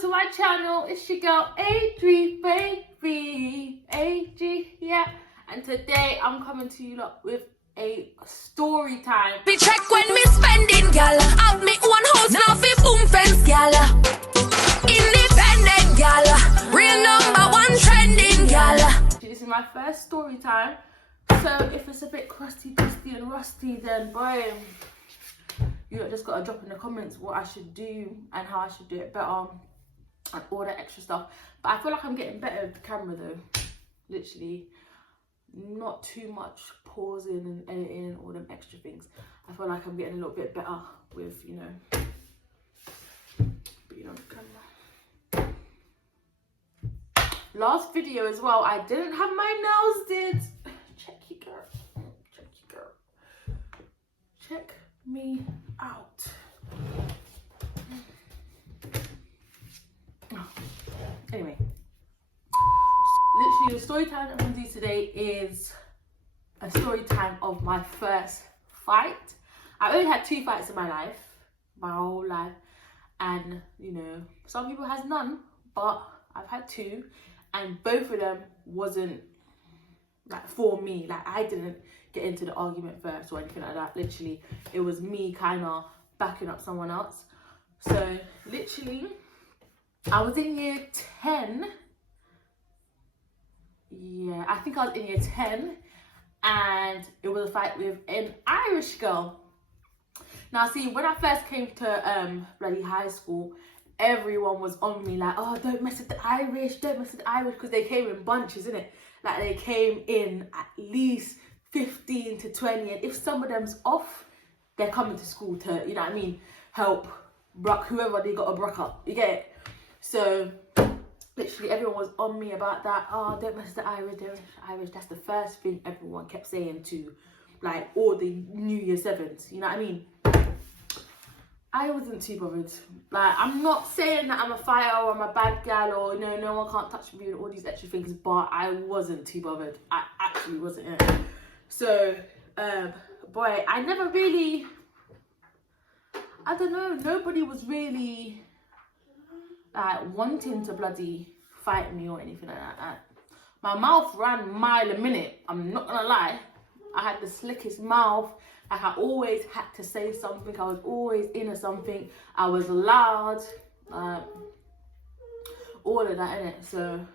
to my channel. It's your girl itsadriibabyy, AG, yeah. And today I'm coming to you lot with a story time. Me check when me spending, gal. Have me one house now fi boom fence, gal. Independent, gal. Real number one trending, gal. This is my first story time, so if it's a bit crusty, dusty and rusty, then boy, you just gotta drop in the comments what I should do and how I should do it better and all that extra stuff. But I feel like I'm getting better with the camera though. Literally, not too much pausing and editing and all them extra things. I feel like I'm getting a little bit better with, being on the camera. Last video as well, I didn't have my nails did. Check you girl. Check you girl. Check me out. Anyway, literally the story time I'm gonna do today is a story time of my first fight. I only had 2 fights in my life, my whole life, and some people has none, but I've had 2, and both of them wasn't like for me. Like I didn't get into the argument first or anything like that. Literally, it was me kind of backing up someone else. So literally, I was in year 10. Yeah, I think I was in year 10, and it was a fight with an Irish girl. Now, see, when I first came to bloody high school, everyone was on me like, oh, don't mess with the Irish, don't mess with the Irish, because they came in bunches, innit? Like they came in at least 15 to 20, and if some of them's off, they're coming to school to, you know what I mean, help rock whoever they got to rock up, you get it? So literally everyone was on me about that. Oh, don't mess with the Irish, don't mess with the Irish. That's the first thing everyone kept saying to like all the New Year 7s, you know what I mean? I wasn't too bothered. Like, I'm not saying that I'm a fighter or I'm a bad gal or no one can't touch me and all these extra things, but I wasn't too bothered. I actually wasn't it. So boy, I never really, I don't know, nobody was really like wanting to bloody fight me or anything like that. My mouth ran a mile a minute, I'm not gonna lie. I had the slickest mouth. Like I always had to say something. I was always into something. I was loud. All of that, innit? So,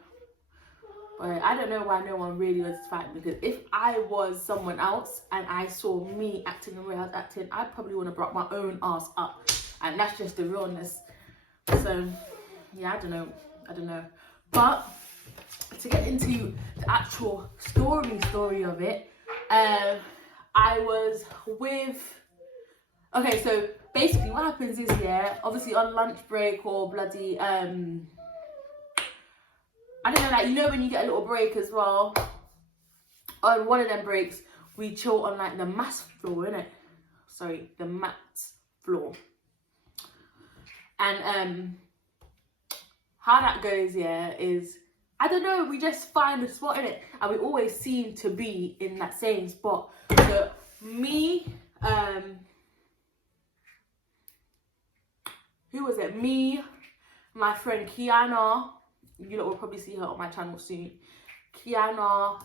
but I don't know why no one really was fighting, because if I was someone else and I saw me acting the way I was acting, I probably would have brought my own ass up. And that's just the realness. So, yeah, I don't know. But to get into the actual story of it, I was with, okay, so basically what happens is, yeah, obviously on lunch break or bloody, I don't know, like, when you get a little break as well, on one of them breaks, we chill on like the maths floor, innit? Sorry, the maths floor. And how that goes, yeah, is, I don't know, we just find a spot in it, and we always seem to be in that same spot. So me, who was it? Me, my friend Kiana, you lot will probably see her on my channel soon. Kiana,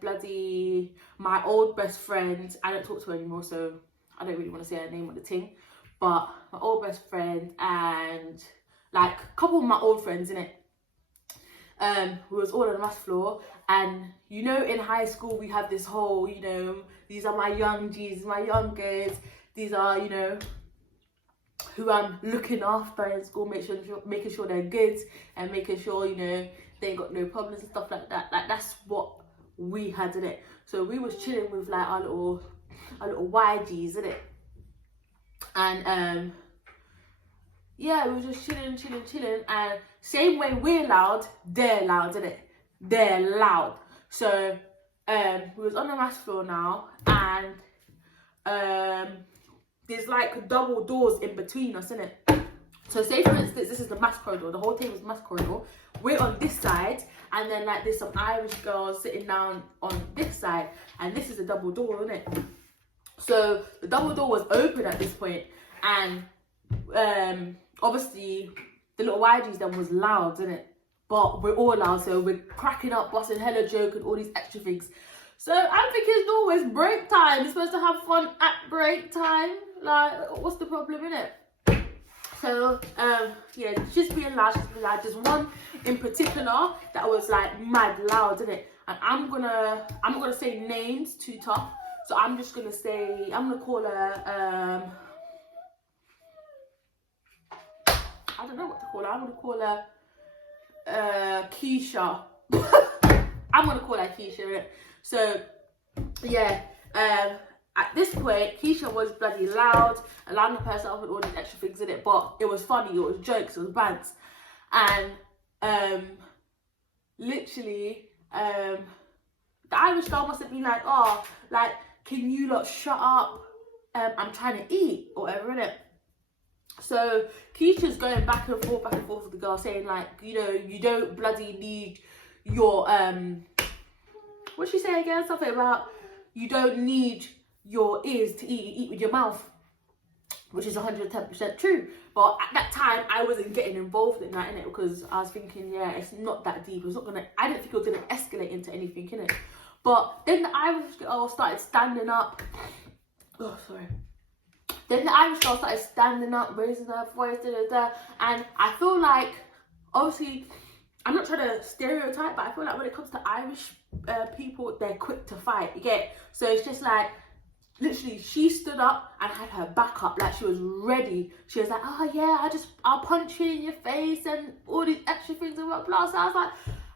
bloody my old best friend. I don't talk to her anymore, so I don't really want to say her name on the thing. But my old best friend and like a couple of my old friends, innit? We was all on the math floor, and in high school we have this whole, these are my young G's, my young girls, these are, who I'm looking after in school, making sure they're good and making sure, they ain't got no problems and stuff like that. Like that's what we had in it. So we was chilling with like our little YGs, innit? And yeah, we were just chilling, and same way we're loud, they're loud, innit? They're loud. So we was on the maths floor now, and there's like double doors in between us, innit? So say for instance, this is the maths corridor, the whole thing was maths corridor. We're on this side, and then like there's some Irish girls sitting down on this side, and this is a double door, innit? So the double door was open at this point, and obviously the little YGs then was loud, isn't it? But we're all loud, so we're cracking up, busting hella joke and all these extra things. So I'm thinking it's always break time. You're supposed to have fun at break time. Like, what's the problem, innit? So yeah, just being loud, There's one in particular that was like mad loud, isn't it? And I'm not gonna say names too tough. So I'm gonna call her I don't know what to call her. I'm gonna call her Keisha. I'm gonna call her Keisha, innit? So yeah, at this point, Keisha was bloody loud, allowing herself and all these extra things in it, but it was funny, it was jokes, it was bants. And literally, the Irish girl must have been like, oh, like, can you lot shut up? I'm trying to eat, or whatever, innit? So Keisha's going back and forth with the girl, saying like, you know, you don't bloody need your what'd she say again? Something about you don't need your ears to eat, you eat with your mouth, which is 110% true. But at that time, I wasn't getting involved in that, innit? Because I was thinking, yeah, it's not that deep. I didn't think it was gonna escalate into anything, innit? But then the Irish girl started standing up. Oh, sorry. Then the Irish girl started standing up, raising her voice, and I feel like, obviously, I'm not trying to stereotype, but I feel like when it comes to Irish people, they're quick to fight, you get? So it's just like, literally, she stood up and had her back up, like she was ready. She was like, oh yeah, I'll punch you in your face and all these extra things and blah, blah. So I was like,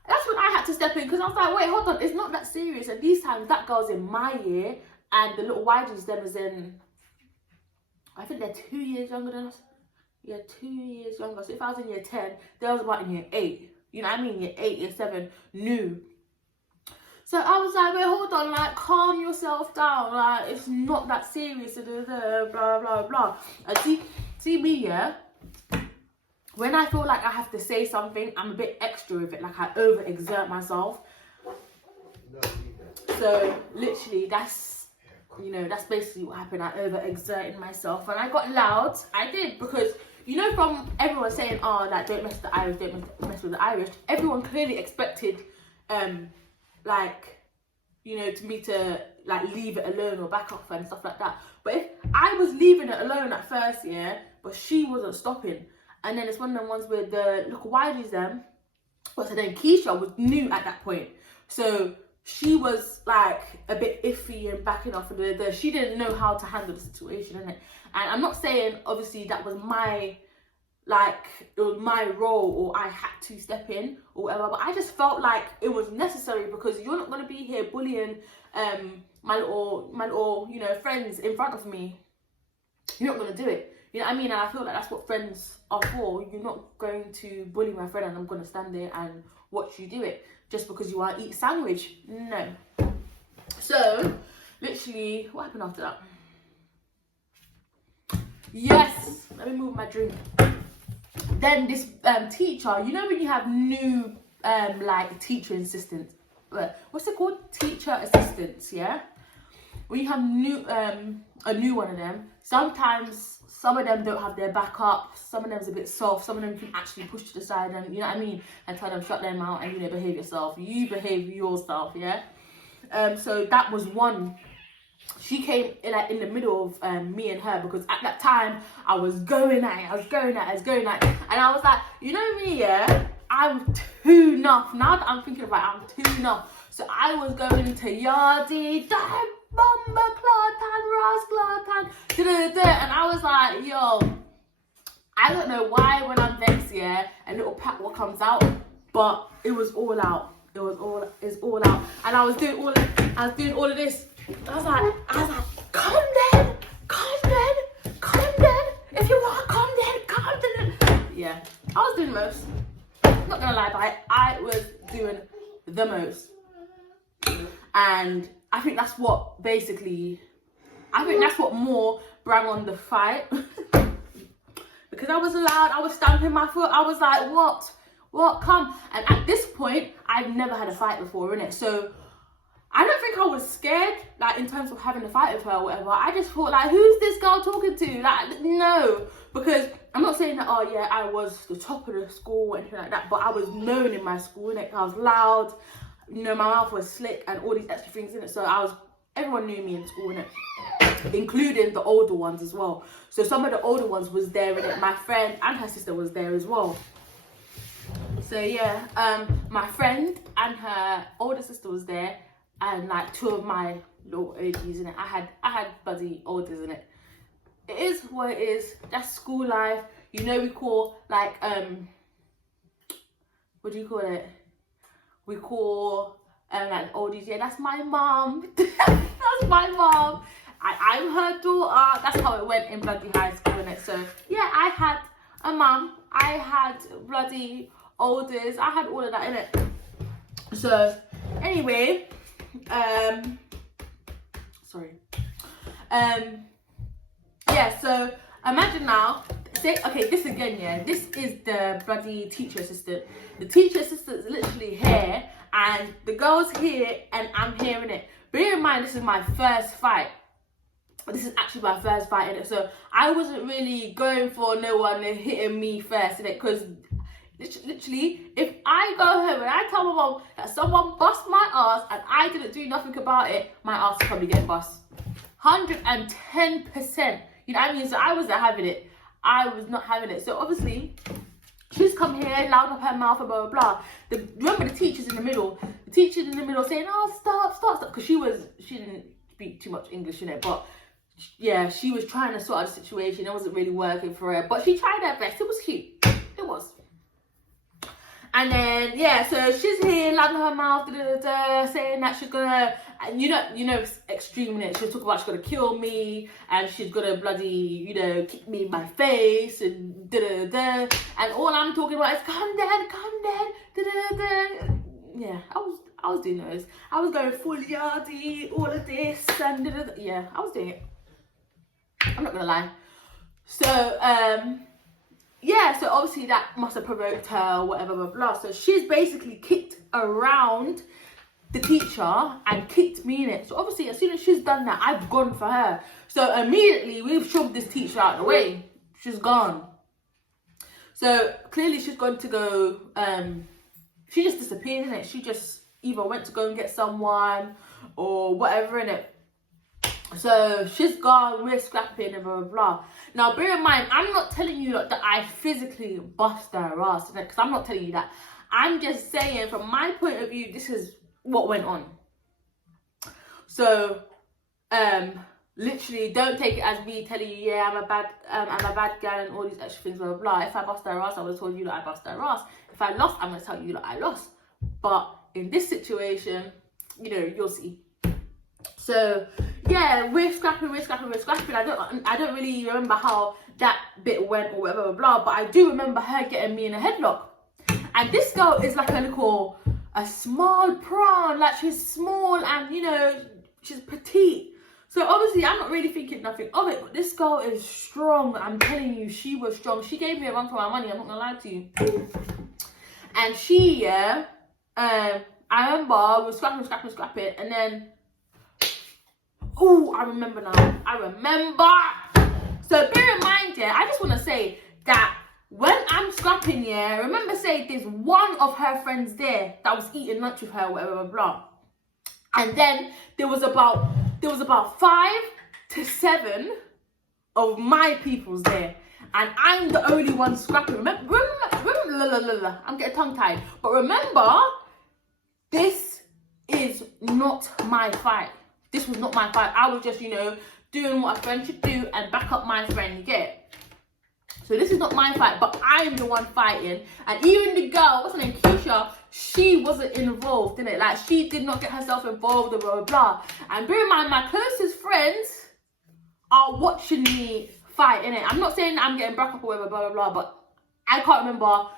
that's when I had to step in, because I was like, wait, hold on, it's not that serious. And these times, that girl's in my year, and the little YGs, them is in, I think they're 2 years younger than us. Yeah, 2 years younger. So if I was in year 10, they was about in year 8. You know what I mean? Year 8, year 7, new. So I was like, wait, hold on, like, calm yourself down. Like, it's not that serious, blah, blah, blah. And see me, yeah? When I feel like I have to say something, I'm a bit extra with it. Like, I overexert myself. So, literally, that's basically what happened. I overexerted myself. And I got loud. I did, because, you know, from everyone saying, oh, like, don't mess with the Irish, don't mess with the Irish. Everyone clearly expected, like, you know, me to, like, leave it alone or back off and stuff like that. But if I was leaving it alone at first, yeah, but she wasn't stopping. And then it's one of the ones where the little YGs them, so then Keisha was new at that point. So she was, like, a bit iffy and backing off. And she didn't know how to handle the situation, innit? And I'm not saying, obviously, that was my, like, it was my role or I had to step in or whatever, but I just felt like it was necessary, because you're not going to be here bullying my little, you know, friends in front of me. You're not going to do it. You know what I mean? And I feel like that's what friends are for. You're not going to bully my friend and I'm going to stand there and watch you do it just because you want to eat a sandwich. No. So, literally, what happened after that? Yes! Let me move my drink. Then this teacher, you know when you have new, like, teacher assistants? What's it called? Teacher assistants, yeah? When you have a new one of them, sometimes some of them don't have their back up, some of them's a bit soft, some of them can actually push to the side and, you know what I mean, and try to shut them out and, you know, behave yourself. You behave yourself, yeah? So that was one. She came in the middle of me and her, because at that time I was going at it, and I was like, you know me, yeah, I'm too enough. Now that I'm thinking about it, I'm too enough. So I was going to Yardie, Bomba, Claude, and I was like, yo, I don't know why when I'm vexed, yeah, a little pat comes out, but it was all out. It's all out. And I was doing all of this. I was like, come then. If you want, come then. Yeah, I was doing the most. Not gonna lie, but I was doing the most. And I think that's what more brought on the fight. Because I was loud, I was stamping my foot, I was like, what, come. And at this point, I've never had a fight before, innit? So I don't think I was scared, like, in terms of having a fight with her or whatever. I just thought, like, who's this girl talking to? Like, no. Because I'm not saying that, oh yeah, I was the top of the school or anything like that, but I was known in my school, innit? I was loud, you know, my mouth was slick and all these extra things in it. So everyone knew me in school, innit? Including the older ones as well. So some of the older ones was there, innit? My friend and her sister was there as well. So yeah, my friend and her older sister was there, and like 2 of my little OGs, innit? I had bloody olders, innit? It is what it is. That's school life. You know, we call like what do you call it? We call like oldies. Yeah, that's my mom. That's my mom. I'm her daughter. That's how it went in bloody high school, innit? So yeah, I had a mum. I had bloody olders. I had all of that, innit? So anyway, sorry. Yeah, so imagine now, okay, this again, yeah, this is the bloody teacher assistant. The teacher assistant is literally here, and the girl's here, and I'm hearing it. Bear in mind, this is my first fight. This is actually my first fight, innit? So I wasn't really going for no one hitting me first, innit? Because literally, if I go home and I tell my mom that someone bust my ass and I didn't do nothing about it, my ass is probably getting bust. 110%. You know what I mean? So I wasn't having it. I was not having it. So obviously, she's come here, loud up her mouth, and blah, blah, blah. Remember the teacher's in the middle. The teacher's in the middle saying, oh, stop. Because she didn't speak too much English in it. But yeah, she was trying to sort out the situation. It wasn't really working for her. But she tried her best. It was cute. It was. And then, yeah, so she's here, loud in her mouth, saying that she's gonna, you know, extreme in it. She'll talk about she's gonna kill me, and she's gonna bloody, you know, kick me in my face, and And all I'm talking about is, come down, Yeah, I was doing those. I was going full yardy, all of this, and yeah, I was doing it. I'm not gonna lie. So, yeah, so obviously that must have provoked her, whatever, blah, blah. So she's basically kicked around the teacher and kicked me in it. So obviously, as soon as she's done that, I've gone for her. So immediately, we've shoved this teacher out of the way. She's gone. So clearly, she's going to go, she just disappeared, innit? She just either went to go and get someone or whatever, innit? So she's gone, we're scrapping, and blah, blah, blah. Now, bear in mind, I'm not telling you that I physically bust her ass, because I'm not telling you that. I'm just saying, from my point of view, this is what went on. So, literally, don't take it as me telling you, yeah, I'm a bad girl and all these extra things, blah, blah, blah. If I bust her ass, I would have told you that I bust her ass. If I lost, I'm going to tell you that I lost. But in this situation, you know, you'll see. So yeah, we're scrapping. I don't really remember how that bit went or whatever, blah, but I do remember her getting me in a headlock. And this girl is like a small prawn, like she's small and, you know, she's petite. So obviously I'm not really thinking nothing of it, but this girl is strong. I'm telling you, she was strong. She gave me a run for my money, I'm not gonna lie to you. And she, yeah, I remember we were scrapping, and then, oh, I remember now. I remember. So bear in mind, yeah, I just want to say that when I'm scrapping, yeah, remember say there's one of her friends there that was eating lunch with her, whatever, blah, blah. And then there was about 5 to 7 of my peoples there. And I'm the only one scrapping. Remember, I'm getting tongue-tied. But remember, this is not my fight. This was not my fight. I was just, you know, doing what a friend should do and back up my friend, you get it? So this is not my fight, but I'm the one fighting. And even the girl, what's her name, Keisha, she wasn't involved in it. Like, she did not get herself involved, blah, blah, blah. And bear in mind, my closest friends are watching me fight, innit? I'm not saying that I'm getting back up or whatever, blah, blah, blah, but I can't remember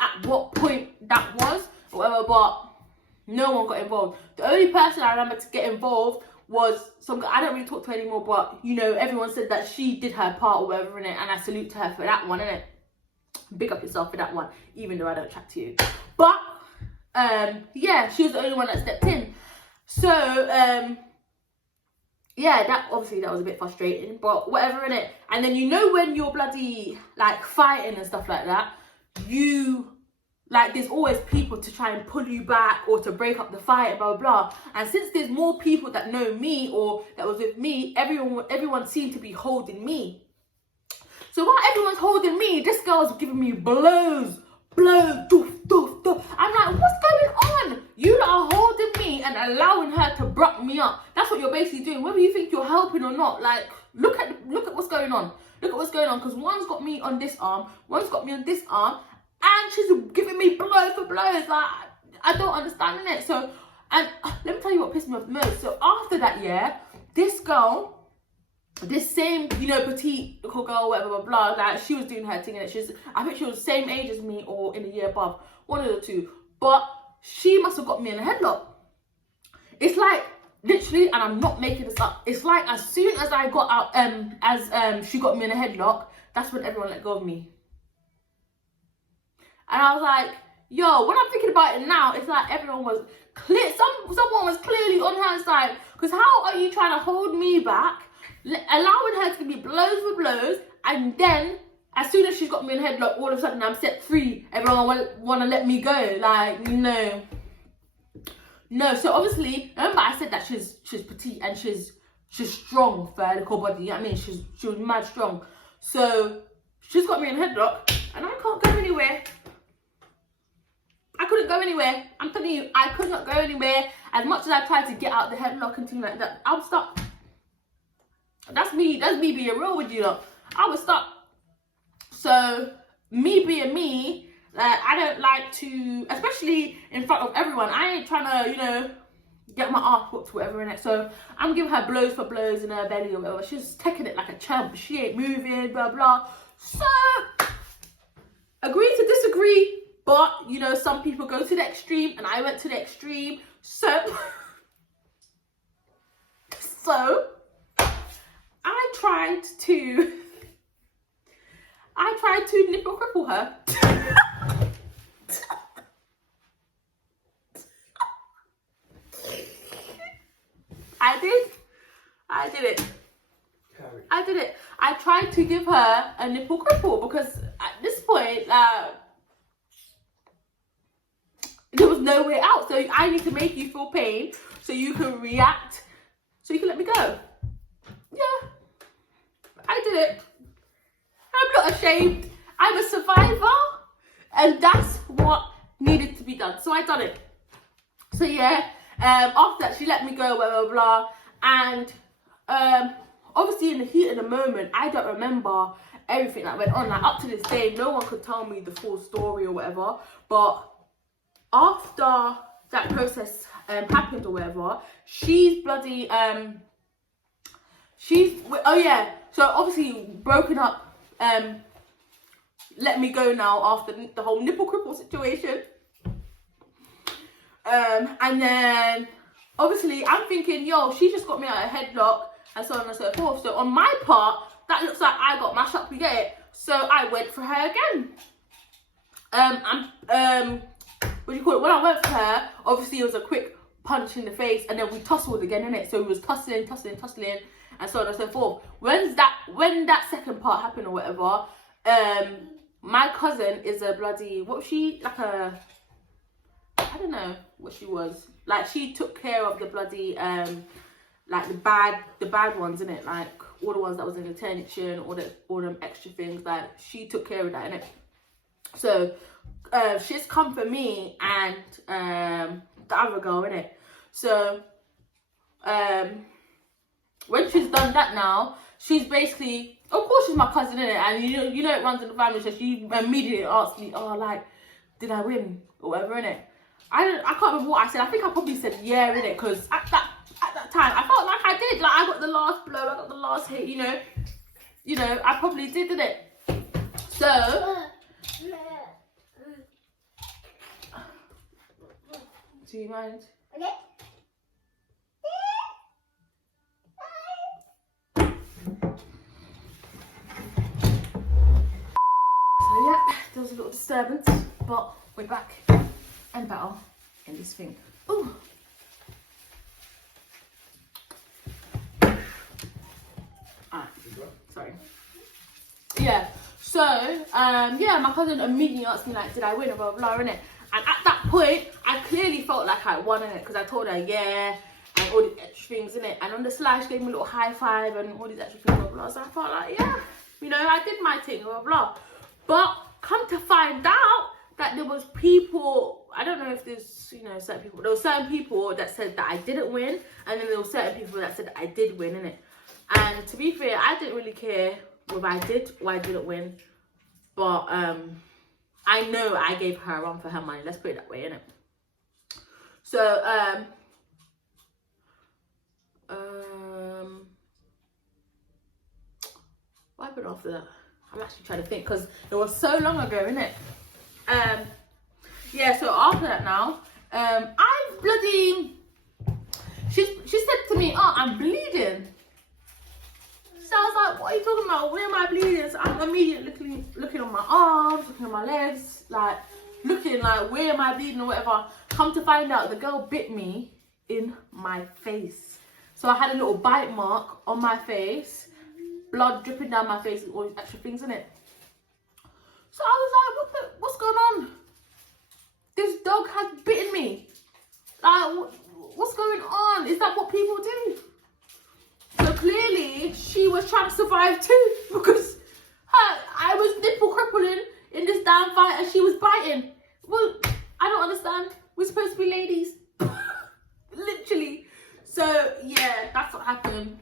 at what point that was, or whatever, but no one got involved. The only person I remember to get involved was some guy. I don't really talk to her anymore, but, you know, everyone said that she did her part or whatever, innit? And I salute to her for that one, innit? Big up yourself for that one, even though I don't chat to you. But, yeah, she was the only one that stepped in. So, yeah, that was a bit frustrating, but whatever, innit? And then, you know, when you're bloody like fighting and stuff like that, there's always people to try and pull you back or to break up the fight and blah blah blah. And since there's more people that know me or that was with me, everyone seemed to be holding me. So while everyone's holding me, this girl's giving me blows, doof, doof, doof. I'm like, what's going on? You lot are holding me and allowing her to bruck me up. That's what you're basically doing, whether you think you're helping or not. Like, look at what's going on. Look at what's going on, because one's got me on this arm, one's got me on this arm, and she's giving me blow for blows. Like, I don't understand it. So, and let me tell you what pissed me off the most. So after that, yeah, this girl, this same, you know, petite little girl, whatever, blah, blah, like, she was doing her thing, and I think she was the same age as me or in a year above, one of the two, but she must have got me in a headlock. It's like, literally, and I'm not making this up, it's like as soon as I got out, she got me in a headlock, that's when everyone let go of me. And I was like, yo, when I'm thinking about it now, it's like everyone was clear, someone was clearly on her side, because how are you trying to hold me back, allowing her to give me blows for blows, and then as soon as she's got me in a headlock, all of a sudden I'm set free, everyone want to let me go? Like, no. So obviously, remember I said that she's petite and she's strong for her little body, you know what I mean? She was mad strong. So she's got me in a headlock and I can't go anywhere. I couldn't go anywhere. I'm telling you, I could not go anywhere. As much as I tried to get out the headlock and things like that, I was stuck. That's me being real with you lot. I was stuck. So me being me, I don't like to, especially in front of everyone, I ain't trying to, you know, get my ass whooped, whatever in it. So I'm giving her blows for blows in her belly or whatever. She's taking it like a champ. She ain't moving, blah blah. So agree to disagree. But, you know, some people go to the extreme, and I went to the extreme. So I tried to nipple cripple her. I did it. I tried to give her a nipple cripple, because at this point, there was no way out. So I need to make you feel pain so you can react, so you can let me go. Yeah, I did it. I'm not ashamed. I'm a survivor, and that's what needed to be done. So I done it. So yeah, after that she let me go, blah blah blah. And obviously in the heat of the moment, I don't remember everything that went on. Like, up to this day, no one could tell me the full story or whatever. But after that process happened or whatever, she's bloody oh yeah, so obviously broken up, let me go now after the whole nipple cripple situation. And then obviously I'm thinking, yo, she just got me out of a headlock and so on and so forth. So on my part, that looks like I got mashed up, you get it? So I went for her again. What do you call it? When I went for her, obviously it was a quick punch in the face, and then we tussled again, innit? So we was tussling, and so on and so forth. When that second part happened or whatever, my cousin is a bloody, what was she? Like a, I don't know what she was. Like, she took care of the bloody, like the bad ones, innit? Like all the ones that was in detention, all them extra things. Like, she took care of that, innit? So she's come for me and the other girl, innit? So when she's done that now, she's basically, of course she's my cousin, innit? And you know it runs in the family, so she immediately asked me, oh, like, did I win or whatever, innit? I can't remember what I said. I think I probably said yeah, innit? Because at that time I felt like I did. Like, I got the last blow, I got the last hit, you know, I probably did, innit? So do you mind? Okay. So yeah, there was a little disturbance, but we're back and better in this thing. Ooh. Sorry. Yeah. So, yeah, my cousin immediately asked me, like, did I win or blah, blah, innit? And at that point, I clearly felt like I won, innit? Because I told her, yeah, and all these extra things, innit? And on the slide, she gave me a little high five and all these extra things, blah, blah. So I felt like, yeah, you know, I did my thing, blah, blah. But come to find out that there was people, I don't know if there's, you know, certain people, there were certain people that said that I didn't win, and then there were certain people that said I did win, innit? And to be fair, I didn't really care whether I did or I didn't win, but I know I gave her a run for her money, let's put it that way, innit? So, what happened after that? I'm actually trying to think, because it was so long ago, innit? Yeah, so after that now, I bloody, she said to me, oh, I'm bleeding. So I was like, what are you talking about? Where am I bleeding? So I'm immediately looking on my arms, looking on my legs, like, looking like, where am I bleeding or whatever. Come to find out, the girl bit me in my face. So I had a little bite mark on my face, blood dripping down my face and all these extra things in it. So I was like, what's going on? This dog has bitten me. Like, what's going on? Is that what people do? So clearly, she was trying to survive too, because I was nipple crippling in this damn fight and she was biting. Well, I don't understand. We're supposed to be ladies. Literally. So, yeah, that's what happened.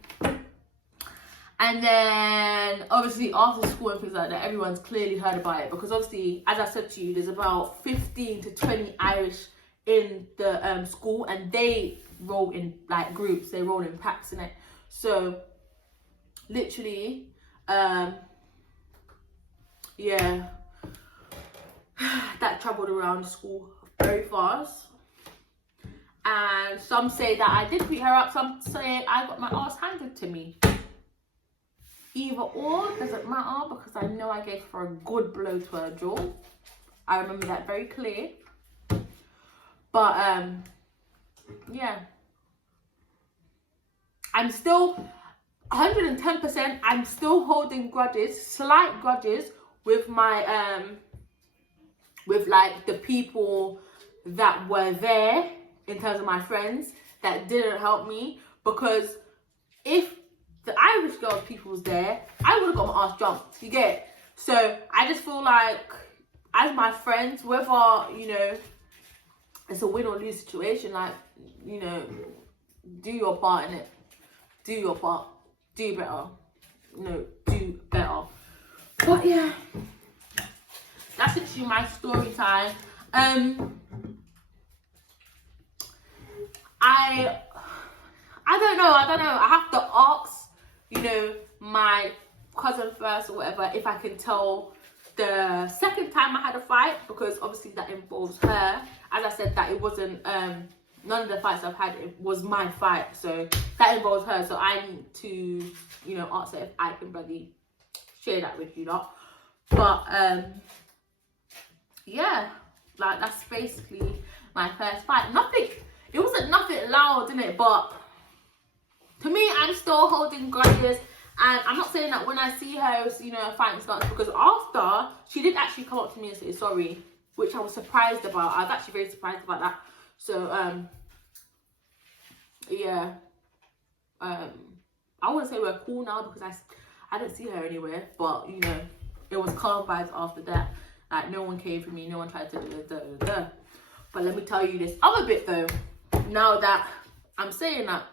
And then, obviously, after school and things like that, everyone's clearly heard about it. Because, obviously, as I said to you, there's about 15 to 20 Irish in the school. And they roll in, like, groups. They roll in packs, innit? So, literally, yeah, that travelled around school very fast. And some say that I did beat her up. Some say I got my ass handed to me. Either or, doesn't matter, because I know I gave her a good blow to her jaw. I remember that very clear. But, yeah. I'm still 110%, I'm still holding grudges, slight grudges with my, with like the people that were there in terms of my friends that didn't help me. Because if the Irish girls people was there, I would have got my ass jumped, you get it? So I just feel like, as my friends, whether, you know, it's a win or lose situation, like, you know, do your part in it. Do your part. Do better. No, do better. But yeah, that's actually my story time. I don't know. I have to ask, you know, my cousin first or whatever, if I can tell the second time I had a fight, because obviously that involves her. As I said, that it wasn't none of the fights I've had, it was my fight, so that involves her. So I need to, you know, ask her if I can bloody share that with you lot. But yeah, like, that's basically my first fight. Nothing, it wasn't nothing loud, innit? But to me, I'm still holding grudges. And I'm not saying that when I see her, you know, fighting starts, because after, she did actually come up to me and say sorry, which I was surprised about. I was actually very surprised about that. So, yeah, I wouldn't say we're cool now, because I didn't see her anywhere, but, you know, it was calm vibes after that. Like, no one came for me, no one tried to But let me tell you this other bit, though, now that I'm saying that.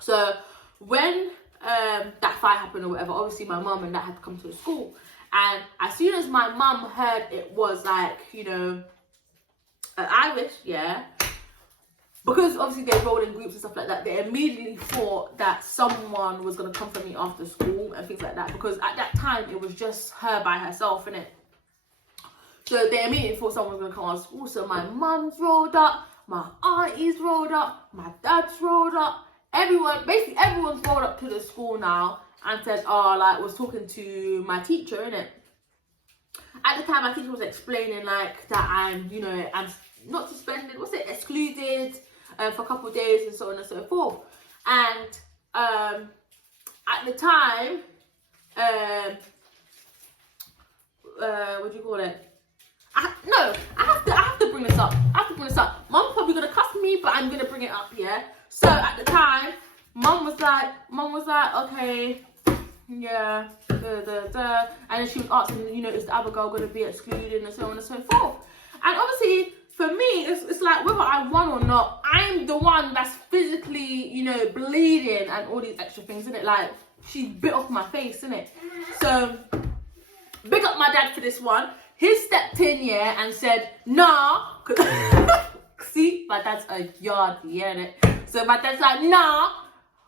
So, when that fight happened or whatever, obviously my mum and dad had to come to the school. And as soon as my mum heard it was, like, you know, Irish, yeah, because obviously they roll in groups and stuff like that, they immediately thought that someone was going to come for me after school and things like that, because at that time it was just her by herself, innit? So they immediately thought someone was going to come after school. So my mum's rolled up, my aunties rolled up, my dad's rolled up, basically everyone's rolled up to the school now and said, oh, like, was talking to my teacher, innit? At the time, my teacher was explaining, like, that I'm, you know, I'm not suspended, excluded for a couple of days and so on and so forth. And at the time, what do you call it? I have to bring this up. Mom's probably gonna cuss me, but I'm gonna bring it up, yeah? So at the time, mom was like, okay, yeah, and then she was asking, you know, is the other girl gonna be excluded and so on and so forth. And obviously, for me, it's like whether I won or not, I'm the one that's physically, you know, bleeding and all these extra things, innit? Like, she bit off my face, innit? So, big up my dad for this one. He stepped in, yeah, and said, nah. See, my dad's a yard, yeah, innit? So my dad's like, nah,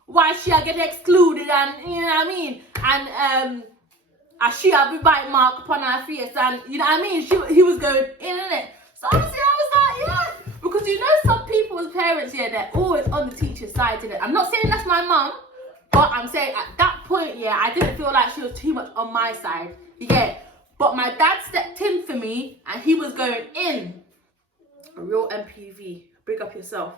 why she get excluded, and, you know what I mean? And, she have a bite mark upon her face, and, you know what I mean? He was going in, innit? So obviously I was like, yeah. Because you know some people's parents, yeah, they're always on the teacher's side, innit? I'm not saying that's my mum, but I'm saying at that point, yeah, I didn't feel like she was too much on my side, yeah. But my dad stepped in for me, and he was going in. A real MPV. Big up yourself.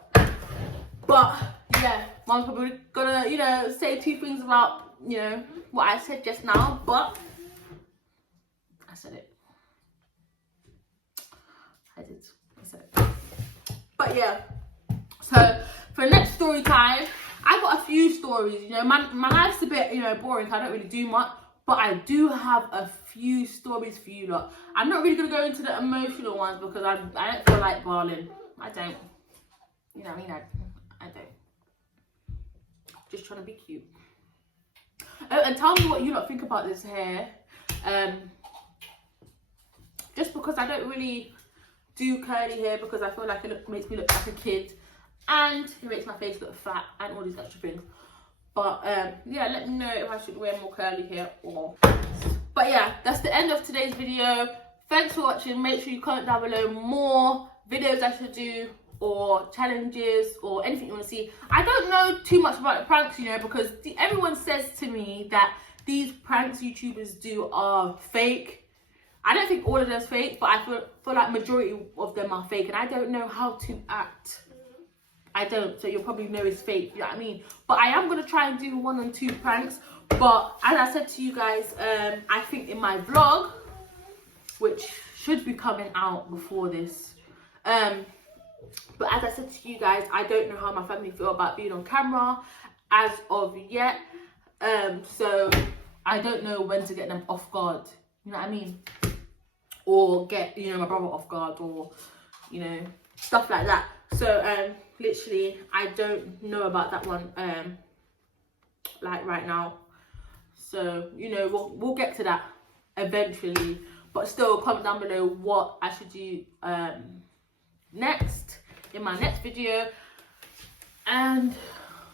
But, yeah, mom's probably gonna, you know, say two things about, you know, what I said just now, but I said it. I said it. But, yeah. So, for next story time, I got a few stories. You know, my life's a bit, you know, boring, so I don't really do much. But I do have a few stories for you lot. I'm not really going to go into the emotional ones because I don't feel like bawling. I don't. You know what I mean? I don't. Just trying to be cute. Oh, and tell me what you lot think about this hair. Just because I don't really do curly hair because I feel like it makes me look like a kid. And it makes my face look fat and all these extra things. But yeah, let me know if I should wear more curly hair or... But yeah, that's the end of today's video. Thanks for watching. Make sure you comment down below more videos I should do or challenges or anything you want to see. I don't know too much about the pranks, you know, because everyone says to me that these pranks YouTubers do are fake. I don't think all of them are fake, but I feel like majority of them are fake, and I don't know how to act. I don't, so you'll probably know it's fake, you know what I mean? But I am going to try and do 1 or 2 pranks. But as I said to you guys, I think in my vlog, which should be coming out before this, but as I said to you guys, I don't know how my family feel about being on camera as of yet. So I don't know when to get them off guard, you know what I mean? Or get, you know, my brother off guard, or, you know, stuff like that. So literally I don't know about that one like right now. So, you know, we'll get to that eventually, but still comment down below what I should do next in my next video, and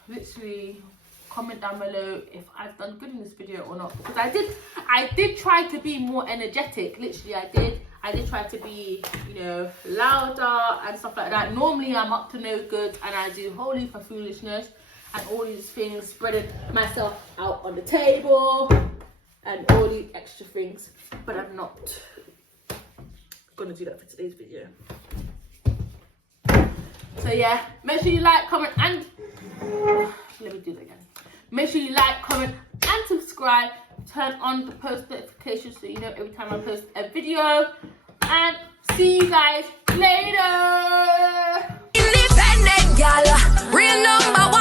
literally comment down below if I've done good in this video or not, because I did try to be more energetic. Literally I did try to be, you know, louder and stuff like that. Normally I'm up to no good and I do whole heap of foolishness and all these things, spreading myself out on the table and all these extra things, but I'm not gonna do that for today's video. So yeah, make sure you like, comment, and let me do that again. Make sure you like, comment, and subscribe. Turn on the post notifications so you know every time I post a video. And see you guys later. Independent gal, real number